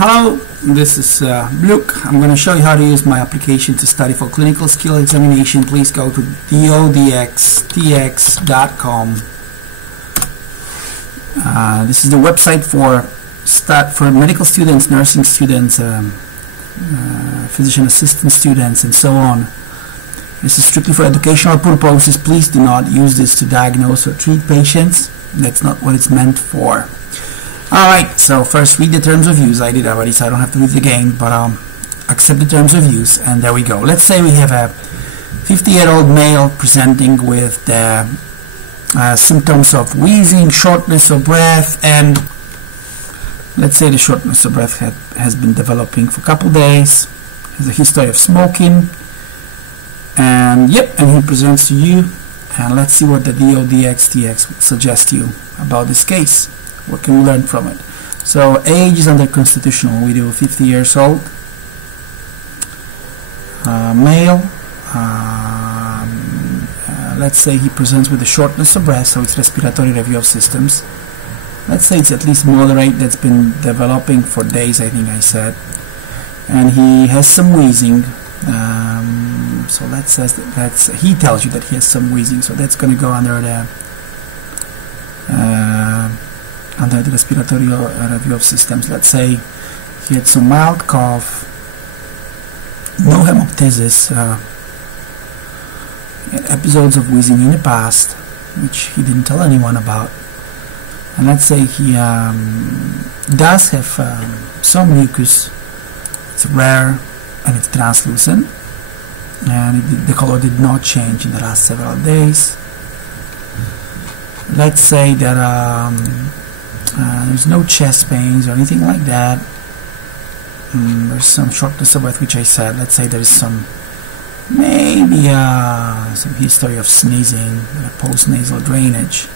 Hello, this is Luke. I'm going to show you how to use my application to study for clinical skill examination. Please go to dodxtx.com. This is the website for medical students, nursing students, physician assistant students, and so on. This is strictly for educational purposes. Please do not use this to diagnose or treat patients. That's not what it's meant for. Alright, so first read the terms of use. I did already, so I don't have to read it again, but accept the terms of use, and there we go. Let's say we have a 50-year-old male presenting with the symptoms of wheezing, shortness of breath, and let's say the shortness of breath has been developing for a couple days. Has a history of smoking, and he presents to you, and let's see what the DODXTX would suggest to you about this case. What can we learn from it? So age is under constitutional. We do 50 years old, male. Let's say he presents with a shortness of breath, so it's respiratory review of systems. Let's say it's at least moderate. That's been developing for days, I think I said, and he has some wheezing. So let's say he tells you that he has some wheezing, so that's going to go under the respiratory review of systems. Let's say he had some mild cough, no hemoptysis, episodes of wheezing in the past, which he didn't tell anyone about. And let's say he does have some mucus. It's rare and it's translucent, and the color did not change in the last several days. Let's say that there's no chest pains or anything like that. There's some shortness of breath, which I said. Let's say there is some history of sneezing, post-nasal drainage.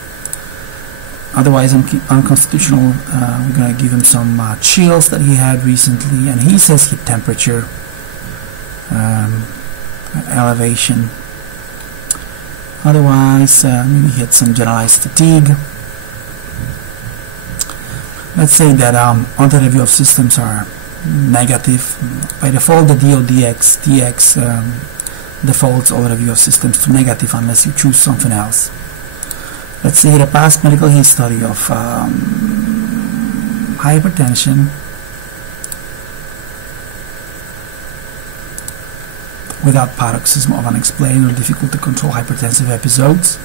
Otherwise unconstitutional. We're going to give him some chills that he had recently, and he says his temperature elevation. Otherwise maybe he had some generalized fatigue. Let's say that all the review of systems are negative. By default, the DODXTX defaults all review of systems to negative unless you choose something else. Let's say the past medical history of hypertension without paroxysm of unexplained or difficult to control hypertensive episodes.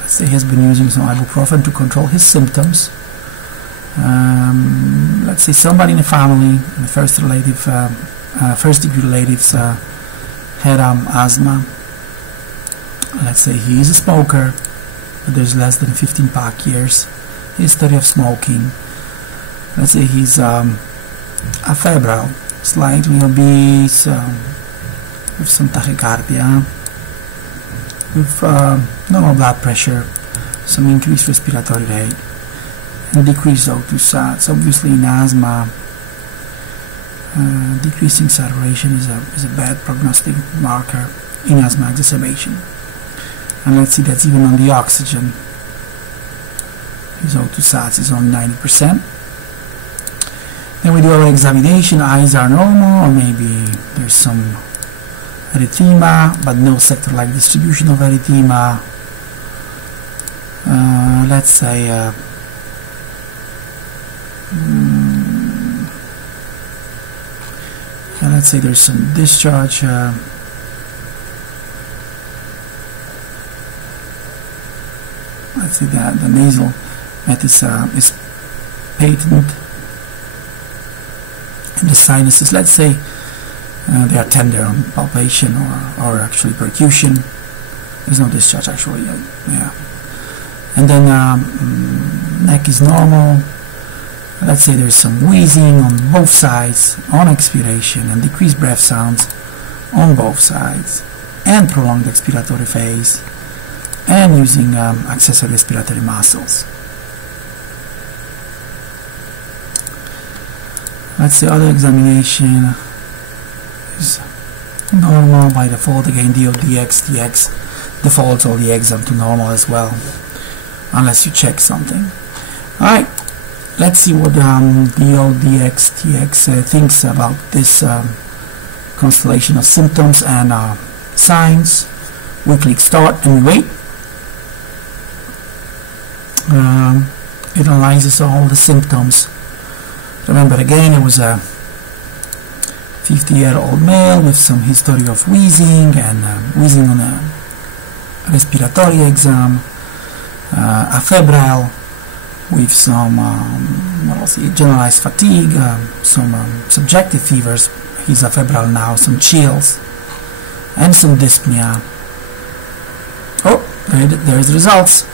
Let's say he has been using some ibuprofen to control his symptoms. Let's say somebody in the family, the first degree relatives had asthma. Let's say he is a smoker, but there's less than 15 pack years history of smoking. Let's say he's febrile, slightly obese, with some tachycardia, with normal blood pressure, some increased respiratory rate, and decreased O2 sats. Obviously in asthma, decreasing saturation is a bad prognostic marker in asthma exacerbation. And let's see, that's even on the oxygen. His O2 sats is on 90%. Then we do our examination. Eyes are normal, or maybe there's some erythema, but no sector-like distribution of erythema. Let's say let's say there's some discharge. Let's say that the nasal that is patent, and the sinuses, let's say they are tender on palpation or actually percussion. There's no discharge actually, yeah. And then neck is normal. Let's say there's some wheezing on both sides on expiration, and decreased breath sounds on both sides, and prolonged expiratory phase, and using accessory respiratory muscles. Let's say other examination is normal by default. Again, DODXTX defaults all the exam to normal as well, unless you check something. Alright, let's see what DODXTX thinks about this constellation of symptoms and signs. We click start and we wait. It analyzes all the symptoms. Remember again, it was a 50-year-old male with some history of wheezing and wheezing on a respiratory exam, afebrile with some generalized fatigue, some subjective fevers. He's afebrile now, some chills, and some dyspnea. Oh, there's the results.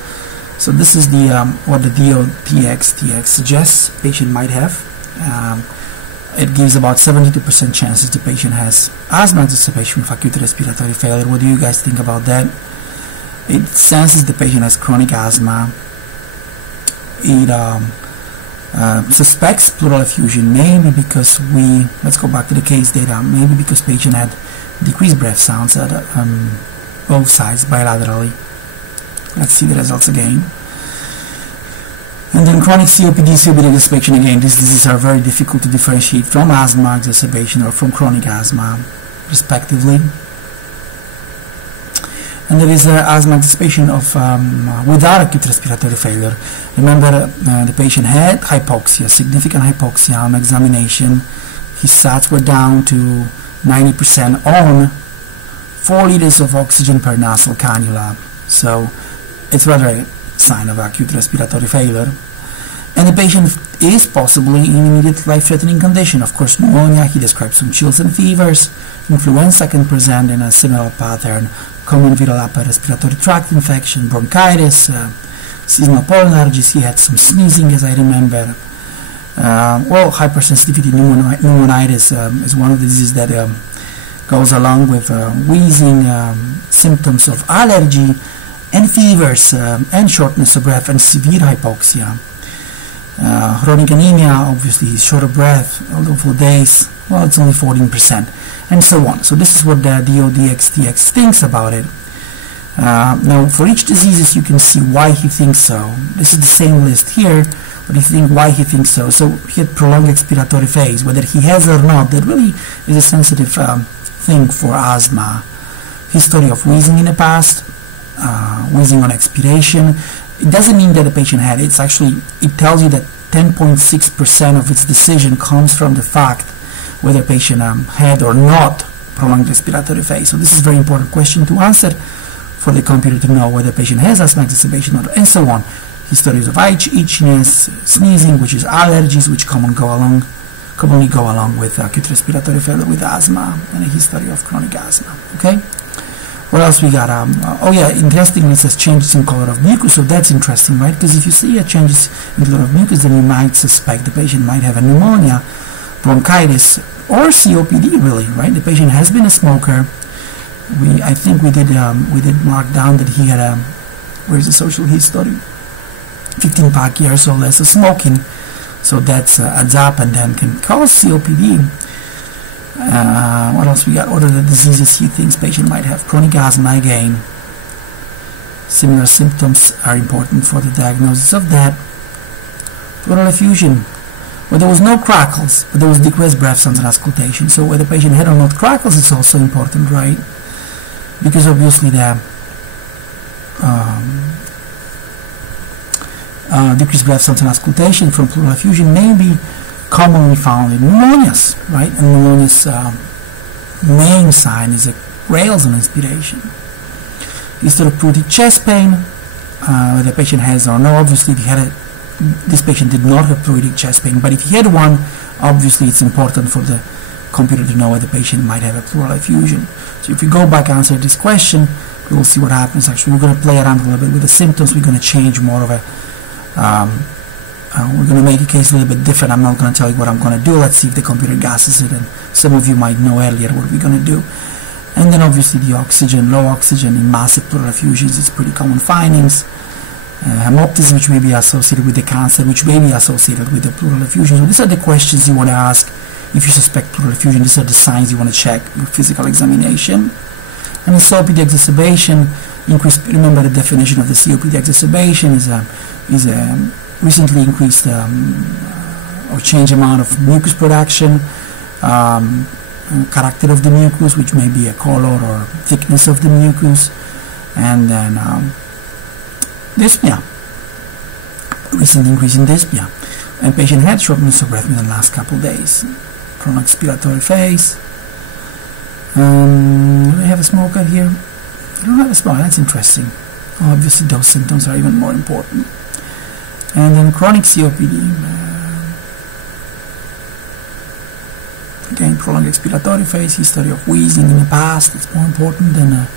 So this is the what the DODXTX suggests patient might have. It gives about 72% chances the patient has asthma exacerbation with acute respiratory failure. What do you guys think about that? It senses the patient has chronic asthma. It suspects pleural effusion, maybe because let's go back to the case data, maybe because patient had decreased breath sounds at both sides bilaterally. Let's see the results again. And then chronic COPD exacerbation, again, these diseases are very difficult to differentiate from asthma exacerbation or from chronic asthma, respectively. And there is asthma exacerbation of without acute respiratory failure. Remember, the patient had hypoxia, significant hypoxia on examination. His SATs were down to 90% on 4 liters of oxygen per nasal cannula. So it's rather a sign of acute respiratory failure. And the patient is possibly in immediate life-threatening condition. Of course, pneumonia, he described some chills and fevers. Influenza can present in a similar pattern. Common viral upper respiratory tract infection, bronchitis, seasonal pollen allergies. He had some sneezing, as I remember. Well, hypersensitivity pneumonitis is one of the diseases that goes along with wheezing, symptoms of allergy, and fevers, and shortness of breath, and severe hypoxia. Chronic anemia, obviously he's short of breath, although for days, well, it's only 14%, and so on. So this is what the DODXTX thinks about it. Now, for each diseases, you can see why he thinks so. This is the same list here, but you think why he thinks so. So he had prolonged expiratory phase, whether he has or not, that really is a sensitive thing for asthma. History of wheezing in the past, wheezing on expiration. It doesn't mean that the patient had it. It's actually, it tells you that 10.6% of its decision comes from the fact whether the patient had or not prolonged respiratory phase. So this is a very important question to answer for the computer to know whether the patient has asthma exacerbation or, and so on. Histories of itchiness, sneezing, which is allergies, which commonly go along with acute respiratory failure with asthma, and a history of chronic asthma. Okay. What else we got? Oh yeah, interestingly, it says changes in color of mucus, so that's interesting, right? Because if you see changes in color of mucus, then you might suspect the patient might have a pneumonia, bronchitis, or COPD, really, right? The patient has been a smoker. I think we did mark down that he had where's the social history? 15 pack years or less of smoking, so that's adds up and then can cause COPD. What else we got? What are the diseases he thinks patient might have? Chronic asthma again. Similar symptoms are important for the diagnosis of that. Pleural effusion. Well, there was no crackles, but there was decreased breath sounds and auscultation. So whether the patient had or not crackles is also important, right? Because obviously the decreased breath sounds and auscultation from pleural effusion may be commonly found in pneumonias, right? And pneumonia's main sign is a rails on inspiration. History of pruritic chest pain, whether the patient has or no. Obviously, if he had this patient did not have pruritic chest pain, but if he had one, obviously it's important for the computer to know whether the patient might have a pleural effusion. So if we go back and answer this question, we will see what happens. Actually, we're going to play around a little bit with the symptoms. We're going to change more of a we're going to make a case a little bit different. I'm not going to tell you what I'm going to do. Let's see if the computer guesses it, and some of you might know earlier what we're going to do. And then obviously the oxygen, low oxygen in massive pleural effusions is pretty common findings. Hemoptysis, which may be associated with the cancer, which may be associated with the pleural effusion. So these are the questions you want to ask if you suspect pleural effusion. These are the signs you want to check with physical examination. And in COPD exacerbation, Remember the definition of the COPD exacerbation is a recently increased or change amount of mucus production, character of the mucus, which may be a color or thickness of the mucus, and then dyspnea, recent increase in dyspnea, and patient had shortness of breath within the last couple of days. Chronic expiratory phase. Do I have a smoker here? I don't have a smoker. That's interesting. Obviously, those symptoms are even more important. And then chronic COPD. Again, prolonged expiratory phase, history of wheezing in the past. It's more important than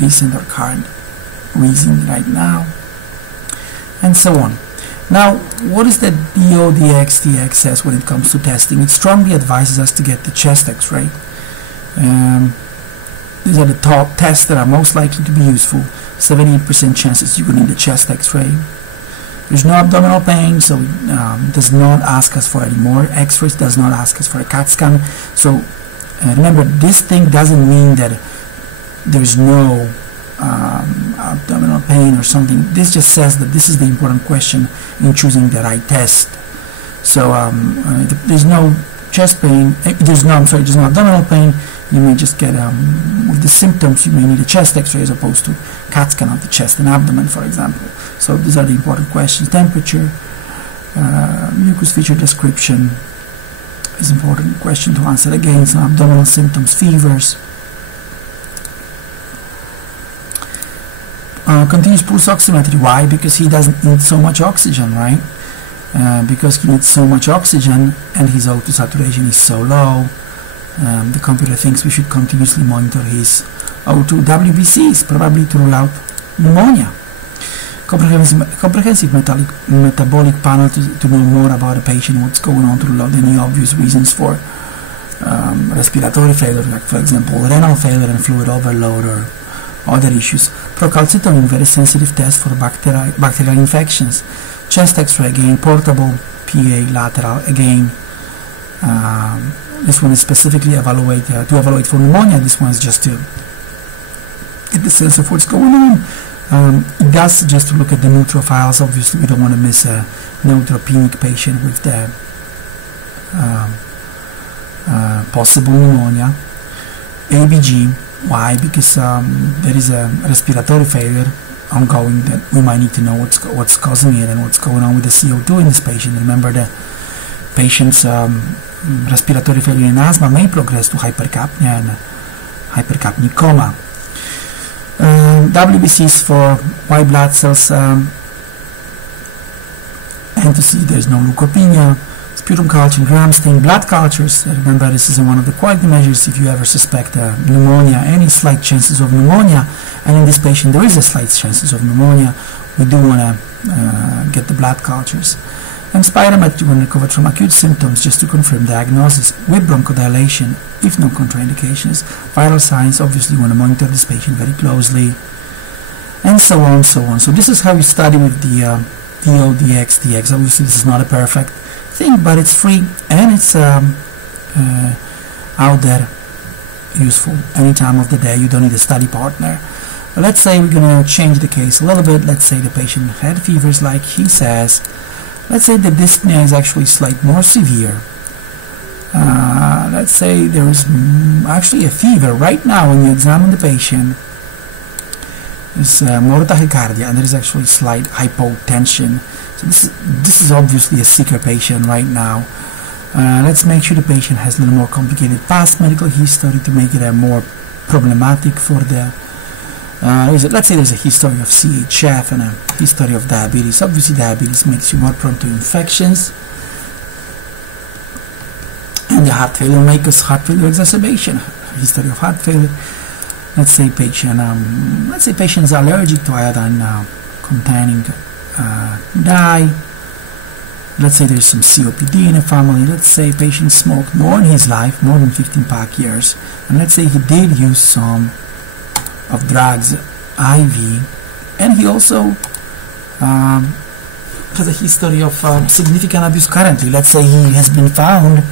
recent or current wheezing right now, and so on. Now, what is the DODX-TX says when it comes to testing? It strongly advises us to get the chest X-ray. These are the top tests that are most likely to be useful. 78% chances you're going to need a chest X-ray. There's no abdominal pain, so it does not ask us for any more X-rays, does not ask us for a CAT scan. So remember, this thing doesn't mean that there's no abdominal pain or something. This just says that this is the important question in choosing the right test. So there's no chest pain, there's no abdominal pain, you may just get, with the symptoms, you may need a chest X-ray as opposed to CAT scan of the chest and abdomen, for example. So these are the important questions. Temperature, mucus feature description is an important question to answer. Again, some abdominal symptoms, fevers. Continuous pulse oximetry. Why? Because he doesn't need so much oxygen, right? Because he needs so much oxygen and his O2 saturation is so low, the computer thinks we should continuously monitor his O2. WBCs, probably to rule out pneumonia. Comprehensive metabolic panel to know more about a patient, what's going on, to rule out any obvious reasons for respiratory failure, like for example renal failure and fluid overload or other issues. Procalcitonin, very sensitive test for bacterial infections. Chest X-ray, again, portable, PA, lateral, again. This one is specifically to evaluate for pneumonia. This one is just to get the sense of what's going on. It does suggest to look at the neutrophils. Obviously, we don't want to miss a neutropenic patient with the possible pneumonia. ABG. Why? Because there is a respiratory failure ongoing that we might need to know what's causing it and what's going on with the CO2 in this patient. Remember, the patient's respiratory failure in asthma may progress to hypercapnia and hypercapnic coma. WBCs for white blood cells and to see there's no leukopenia. Sputum culture, gram stain, blood cultures. Remember, this is one of the quality measures if you ever suspect pneumonia, any slight chances of pneumonia, and in this patient there is a slight chances of pneumonia. We do want to get the blood cultures. And spirometry when recovered from acute symptoms, just to confirm diagnosis with bronchodilation, if no contraindications. Vital signs, obviously you want to monitor this patient very closely, and so on, so on. So this is how you study with the DODX-TX. Obviously this is not a perfect thing, but it's free and it's out there, useful any time of the day. You don't need a study partner. Let's say we're going to change the case a little bit. Let's say the patient had fevers like he says. Let's say the dyspnea is actually slightly more severe. Let's say there is actually a fever right now when you examine the patient. There's more tachycardia and there is actually slight hypotension. So this is obviously a sicker patient right now. Let's make sure the patient has a little more complicated past medical history to make it more problematic for the let's say there's a history of CHF and a history of diabetes. Obviously diabetes makes you more prone to infections, and the heart failure makes us heart failure exacerbation, history of heart failure. Let's say patient is allergic to iodine containing dye. Let's say there's some COPD in a family. Let's say patient smoked more in his life, more than 15 pack years, and let's say he did use some of drugs, IV, and he also has a history of significant abuse currently. Let's say he has been found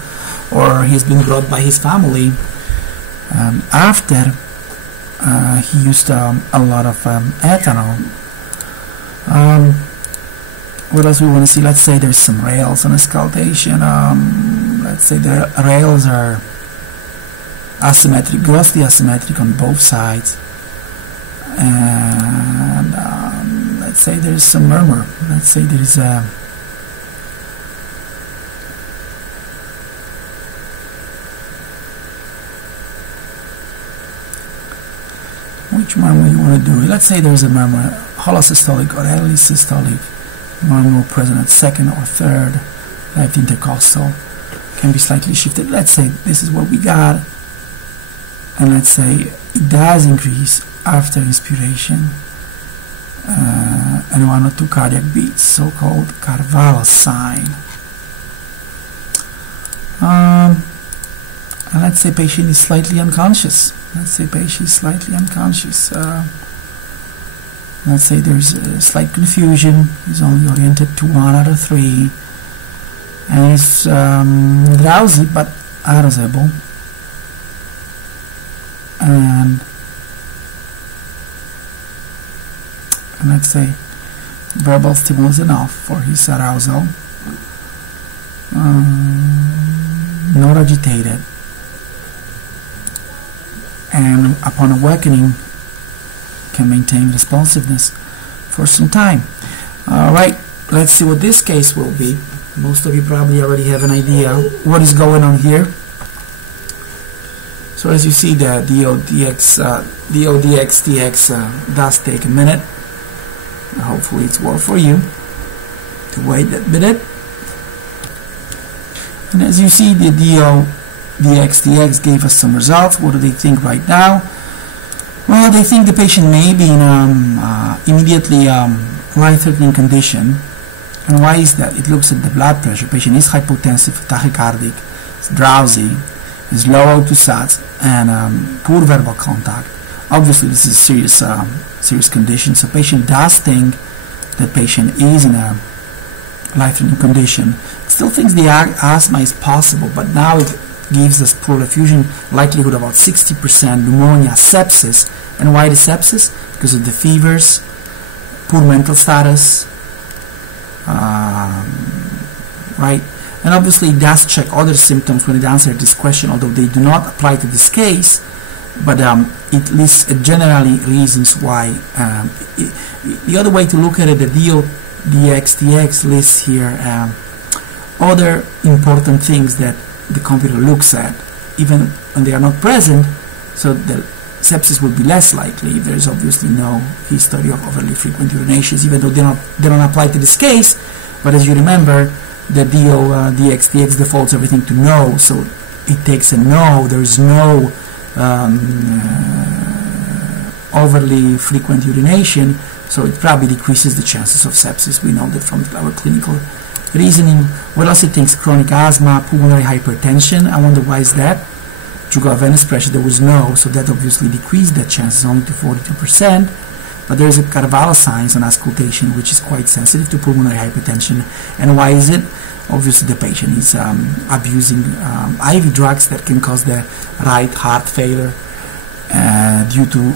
or he has been brought by his family After he used a lot of ethanol. What else we want to see? Let's say there's some rails on auscultation. Let's say the rails are asymmetric, grossly asymmetric on both sides. And let's say there's some murmur. Let's say there is a which murmur you want to do? Let's say there's a murmur, holosystolic or systolic murmur present at second or third left intercostal, can be slightly shifted. Let's say this is what we got, and let's say it does increase after inspiration and 1 or 2 cardiac beats, so-called Carvalho sign. And let's say patient is slightly unconscious. Let's say patient is slightly unconscious. Let's say there's a slight confusion. He's only oriented to 1 out of 3. And he's drowsy but arousable. And let's say verbal stimulus enough for his arousal. Not agitated. And upon awakening can maintain responsiveness for some time. Alright, let's see what this case will be. Most of you probably already have an idea what is going on here. So as you see, the DODX does take a minute. Hopefully it's worth for you to wait that minute. And as you see, the DODX gave us some results. What do they think right now? Well, they think the patient may be in immediately life-threatening condition. And why is that? It looks at the blood pressure. Patient is hypotensive, tachycardic, is drowsy, is low O2 sats, and poor verbal contact. Obviously, this is a serious condition. So patient does think that patient is in a life-threatening condition. Still thinks the asthma is possible, but now it gives us pleural effusion, likelihood about 60%, pneumonia, sepsis. And why the sepsis? Because of the fevers, poor mental status, right? And obviously it does check other symptoms when it answers this question, although they do not apply to this case, but it lists generally reasons why. The other way to look at it, the DODX lists here other important things that the computer looks at, even when they are not present, so the sepsis will be less likely if there is obviously no history of overly frequent urinations, even though they don't apply to this case. But as you remember, the DODX defaults everything to no, so it takes a no. There is no overly frequent urination, so it probably decreases the chances of sepsis. We know that from our clinical reasoning. What else it thinks? Chronic asthma, pulmonary hypertension. I wonder why is that? Jugular venous pressure, there was no, so that obviously decreased the chances only to 42%. But there is a Carvalho sign on auscultation, which is quite sensitive to pulmonary hypertension. And why is it? Obviously the patient is abusing IV drugs that can cause the right heart failure due to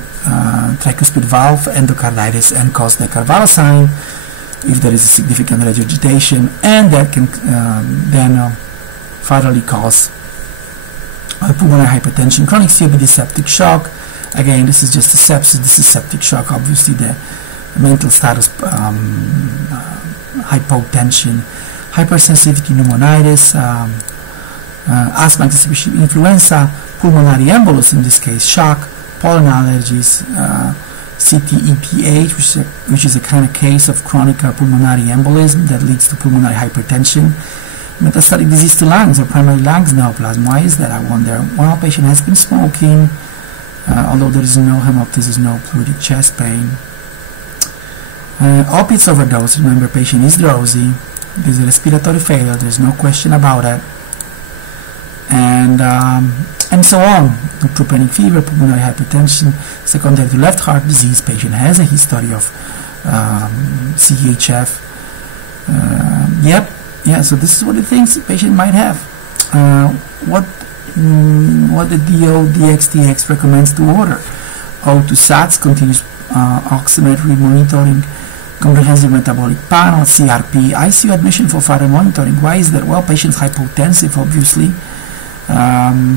tricuspid valve endocarditis and cause the Carvalho sign if there is a significant regurgitation, and that can then finally cause pulmonary hypertension, chronic COPD, septic shock. Again, this is just a sepsis, this is septic shock, obviously the mental status, hypotension, hypersensitivity, pneumonitis, asthma, anticipation, influenza, pulmonary embolus in this case, shock, pollen allergies, CTEPH, which is a kind of case of chronic pulmonary embolism that leads to pulmonary hypertension, metastatic disease to lungs or primary lungs neoplasm. Why is that, I wonder? Well, patient has been smoking, although there is no hemoptysis, no pleuritic chest pain. Opiates overdose, remember patient is drowsy, there's a respiratory failure, there's no question about it, and so on. Neutropenic fever, pulmonary hypertension, secondary to left heart disease, patient has a history of CHF. Yeah, so this is what it thinks the patient might have. What what the DO-DXTX recommends to order. O2 SATs, continuous oximetry monitoring, comprehensive metabolic panel, CRP, ICU admission for further monitoring. Why is that? Well, patient's hypotensive, obviously,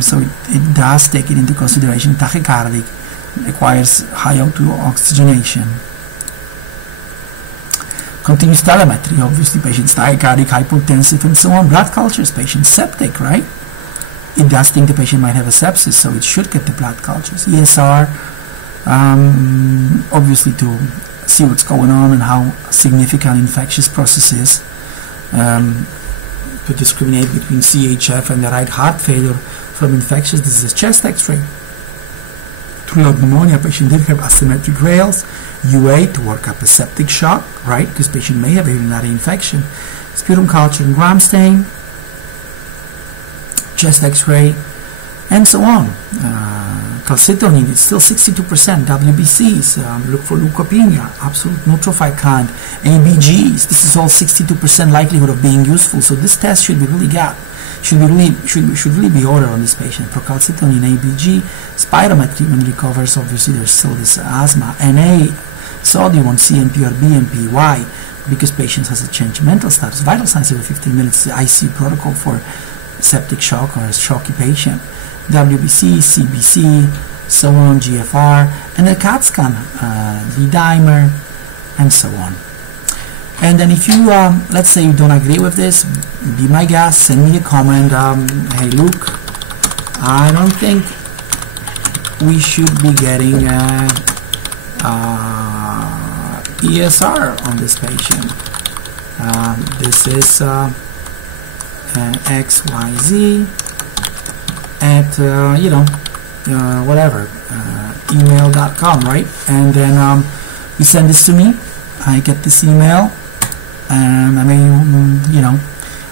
so it does take it into consideration. Tachycardic, requires high O2 oxygenation. Continuous telemetry, obviously, patient's tachycardic, hypotensive, and so on. Blood cultures, patient septic, right? It does think the patient might have a sepsis, so it should get the blood cultures. ESR, obviously to see what's going on and how significant infectious process is, to discriminate between CHF and the right heart failure from infectious disease. Chest X-ray, throughout pneumonia, patient did have asymmetric rails. UA to work up a septic shock, right, because patient may have a urinary infection. Sputum culture and gram stain, chest X-ray, and so on. Calcitonin, it's still 62%. WBCs, look for leukopenia, absolute neutrophil count. ABGs, this is all 62% likelihood of being useful. So this test should be really should really be ordered on this patient. Procalcitonin, ABG, spirometry when recovers. Obviously, there's still this asthma. NA, sodium on CMP or BMP. Why? Because patient has a change in mental status. Vital signs every 15 minutes. The ICU protocol for septic shock or a shocky patient. WBC, CBC, so on, GFR, and the CAT scan, D-dimer, and so on. And then if you, let's say you don't agree with this, be my guest, send me a comment. Hey, Luke, I don't think we should be getting ESR on this patient. This is XYZ at, whatever, email.com, right? And then you send this to me, I get this email, and I may,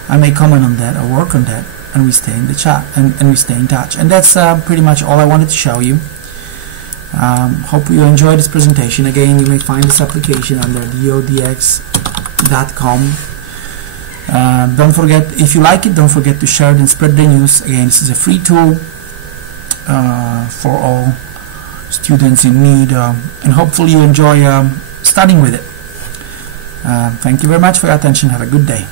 I may comment on that or work on that, and we stay in the chat, and we stay in touch. And that's pretty much all I wanted to show you. Hope you enjoyed this presentation. Again, you may find this application under DODX.com. Don't forget, if you like it, don't forget to share it and spread the news. Again, this is a free tool for all students in need, and hopefully you enjoy studying with it. Thank you very much for your attention. Have a good day.